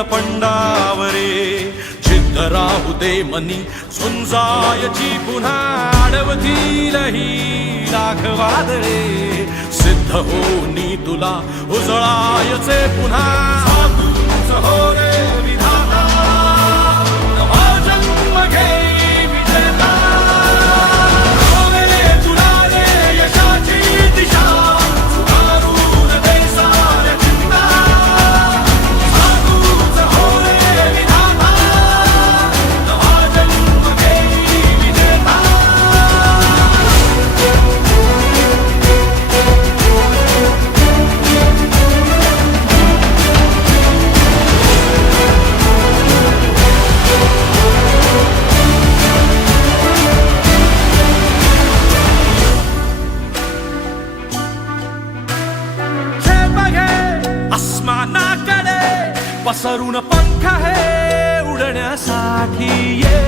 नीळपंडावरे जिद्द राहू दे मनी झुंजायची पुन्हा अडवतील ही लाख वादळे सिद्ध होनी तुला उजळायचे पुन्हा साधूच हो रे विधाता नवा जन्म घेई विजेता होवे तुला रे यशाची दिशा सुधारून दे साऱ्या चिंता साधूच हो रे विधाता नवा जन्म घेई विजेता आसमानाकडे पसरून पंख आहे उडण्यासाठी ये